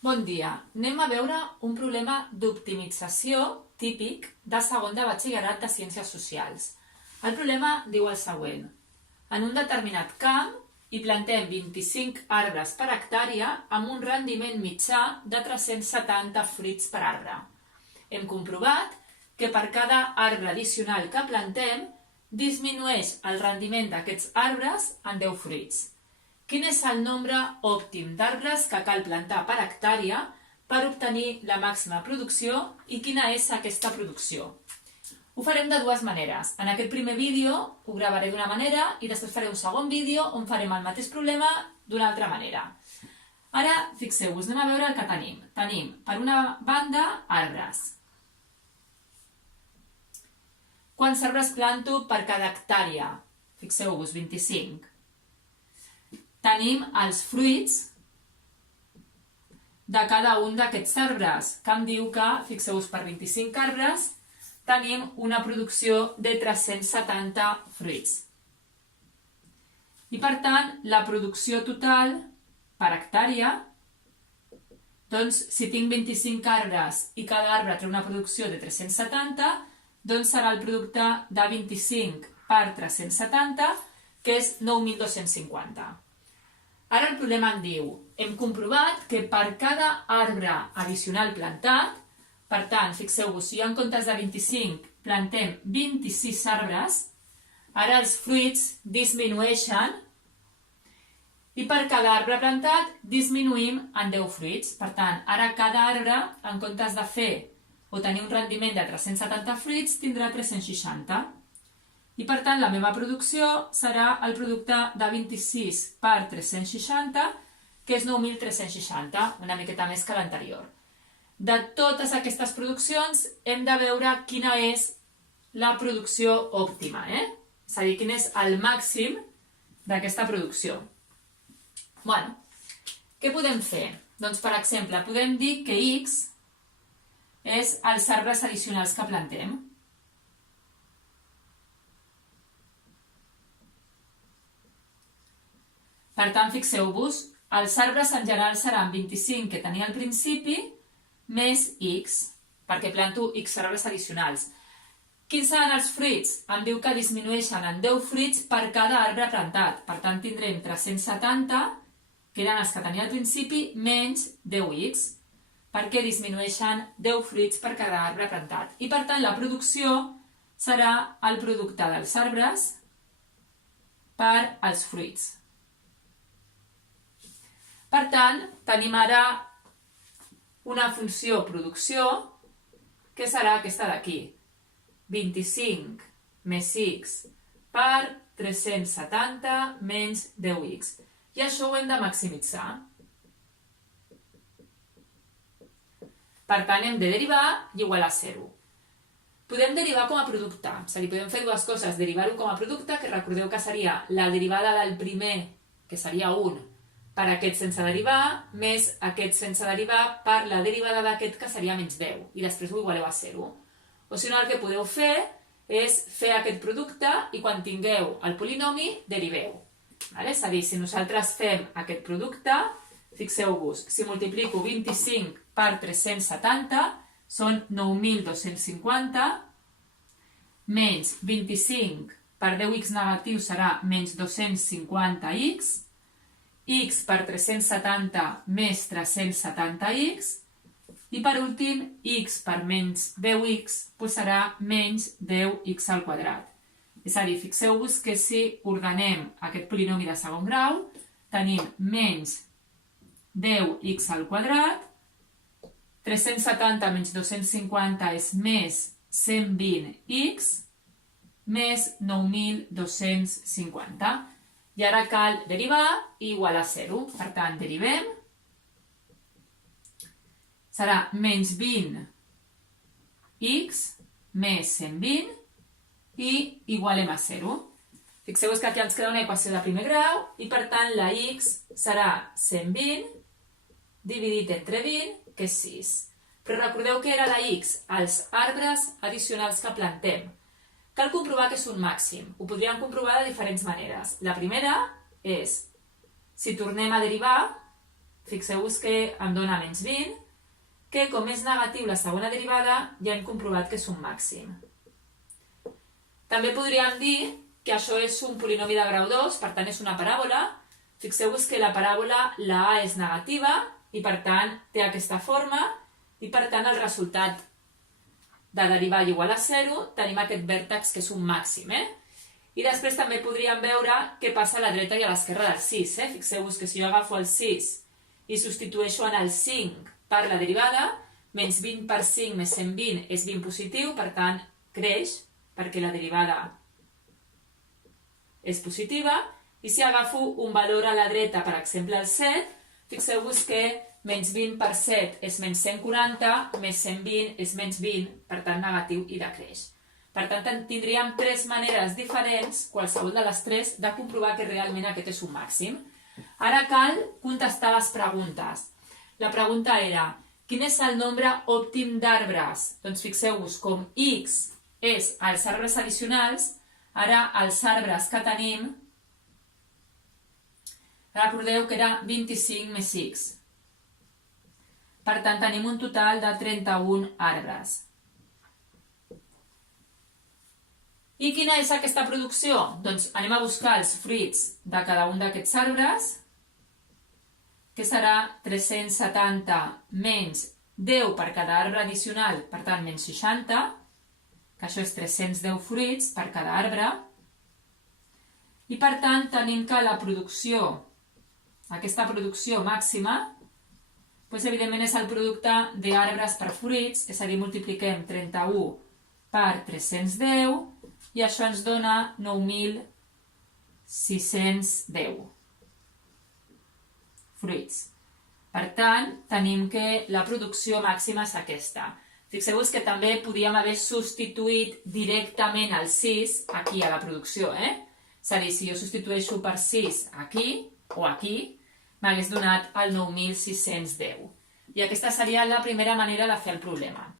Bon dia. Anem a veure un problema d'optimització típic de segon de batxillerat de Ciències Socials. El problema diu el següent. En un determinat camp hi plantem 25 arbres per hectàrea amb un rendiment mitjà de 370 fruits per arbre. Hem comprovat que per cada arbre addicional que plantem disminueix el rendiment d'aquests arbres en 10 fruits. Quin és el nombre òptim d'arbres que cal plantar per hectàrea per obtenir la màxima producció i quina és aquesta producció? Ho farem de dues maneres. En aquest primer vídeo ho gravaré d'una manera i després faré un segon vídeo on farem el mateix problema d'una altra manera. Ara, fixeu-vos, anem a veure el que tenim. Tenim, per una banda, arbres. Quants arbres planto per cada hectàrea? Fixeu-vos, 25. Tenim els fruits de cada un d'aquests arbres, que em diu que, fixeu-vos, per 25 arbres, tenim una producció de 370 fruits. I per tant, la producció total per hectàrea, doncs si tinc 25 arbres i cada arbre té una producció de 370, doncs serà el producte de 25 per 370, que és 9.250. Ara el problema em diu, hem comprovat que per cada arbre addicional plantat, per tant, fixeu-vos, si en comptes de 25 plantem 26 arbres, ara els fruits disminueixen i per cada arbre plantat disminuïm en 10 fruits. Per tant, ara cada arbre, en comptes de fer o tenir un rendiment de 370 fruits, tindrà 360. I per tant, la meva producció serà el producte de 26 per 360, que és 9.360, una miqueta més que l'anterior. De totes aquestes produccions hem de veure quina és la producció òptima, és a dir, quin és el màxim d'aquesta producció. Bueno, què podem fer? Doncs, per exemple, podem dir que X és els arbres addicionals que plantem. Per tant, fixeu-vos, els arbres en general seran 25 que tenia al principi més X, perquè planto X arbres addicionals. Quins seran els fruits? Em diu que disminueixen en 10 fruits per cada arbre plantat. Per tant, tindrem 370, que eren els que tenia al principi, menys 10X, perquè disminueixen 10 fruits per cada arbre plantat. I per tant, la producció serà el producte dels arbres per als fruits. Per tant, tenim ara una funció producció que serà aquesta d'aquí. 25 més X per 370 menys 10X. I això ho hem de maximitzar. Per tant, hem de derivar i igualar 0. Podem derivar com a producte. És a dir, podem fer dues coses. Derivar-ho com a producte, que recordeu que seria la derivada del primer, que seria 1, per aquest sense derivar, més aquest sense derivar per la derivada d'aquest, que seria menys 10, i després ho igualeu a 0. O si no, el que podeu fer és fer aquest producte i quan tingueu el polinomi, deriveu. És a dir, si nosaltres fem aquest producte, fixeu-vos, si multiplico 25 per 370, són 9.250, menys 25 per 10x negatiu serà menys 250x, X per 370 més 370X, i per últim, X per menys 10X serà menys 10X al quadrat. És a dir, fixeu-vos que si ordenem aquest polinomi de segon grau, tenim menys 10X al quadrat, 370 menys 250 és més 120X, més 9.250. I ara cal derivar i igualar 0. Per tant, derivem. Serà menys 20x més 120 i igualem a 0. Fixeu-vos que aquí ens queda una equació de primer grau i per tant la x serà 120 dividit entre 20, que és 6. Però recordeu que era la x, els arbres addicionals que plantem. Cal comprovar que és un màxim. Ho podríem comprovar de diferents maneres. La primera és, si tornem a derivar, fixeu-vos que em dona menys 20, que com és negatiu la segona derivada, ja hem comprovat que és un màxim. També podríem dir que això és un polinomi de grau 2, per tant és una paràbola. Fixeu-vos que la paràbola, la A és negativa i per tant té aquesta forma i per tant el resultat de derivar igual a 0 tenim aquest vèrtex que és un màxim. I després també podríem veure què passa a la dreta i a l'esquerra del 6. Fixeu-vos que si jo agafo el 6 i substitueixo en el 5 per la derivada, menys 20 per 5 més 120 és 20 positiu, per tant creix perquè la derivada és positiva. I si agafo un valor a la dreta, per exemple el 7, fixeu-vos que menys 20 per 7 és menys 140, més 120 és menys 20, per tant negatiu i decreix. Per tant, tindríem tres maneres diferents, qualsevol de les tres, de comprovar que realment aquest és un màxim. Ara cal contestar les preguntes. La pregunta era, quin és el nombre òptim d'arbres? Doncs fixeu-vos, com x és els arbres addicionals, ara els arbres que tenim, recordeu que era 25 més x. Per tant, tenim un total de 31 arbres. I quina és aquesta producció? Doncs anem a buscar els fruits de cada un d'aquests arbres, que serà 370 menys 10 per cada arbre addicional, per tant, menys 60, que això és 310 fruits per cada arbre. I per tant, tenim que la producció, aquesta producció màxima, doncs evidentment és el producte d'arbres per fruits, és a dir, multipliquem 31 per 310 i això ens dona 9.610 fruits. Per tant, tenim que la producció màxima és aquesta. Fixeu-vos que també podíem haver substituït directament el 6 aquí a la producció. És a dir, si jo substitueixo per 6 aquí o aquí, m'hagués donat el 9.610. I aquesta seria la primera manera de fer el problema.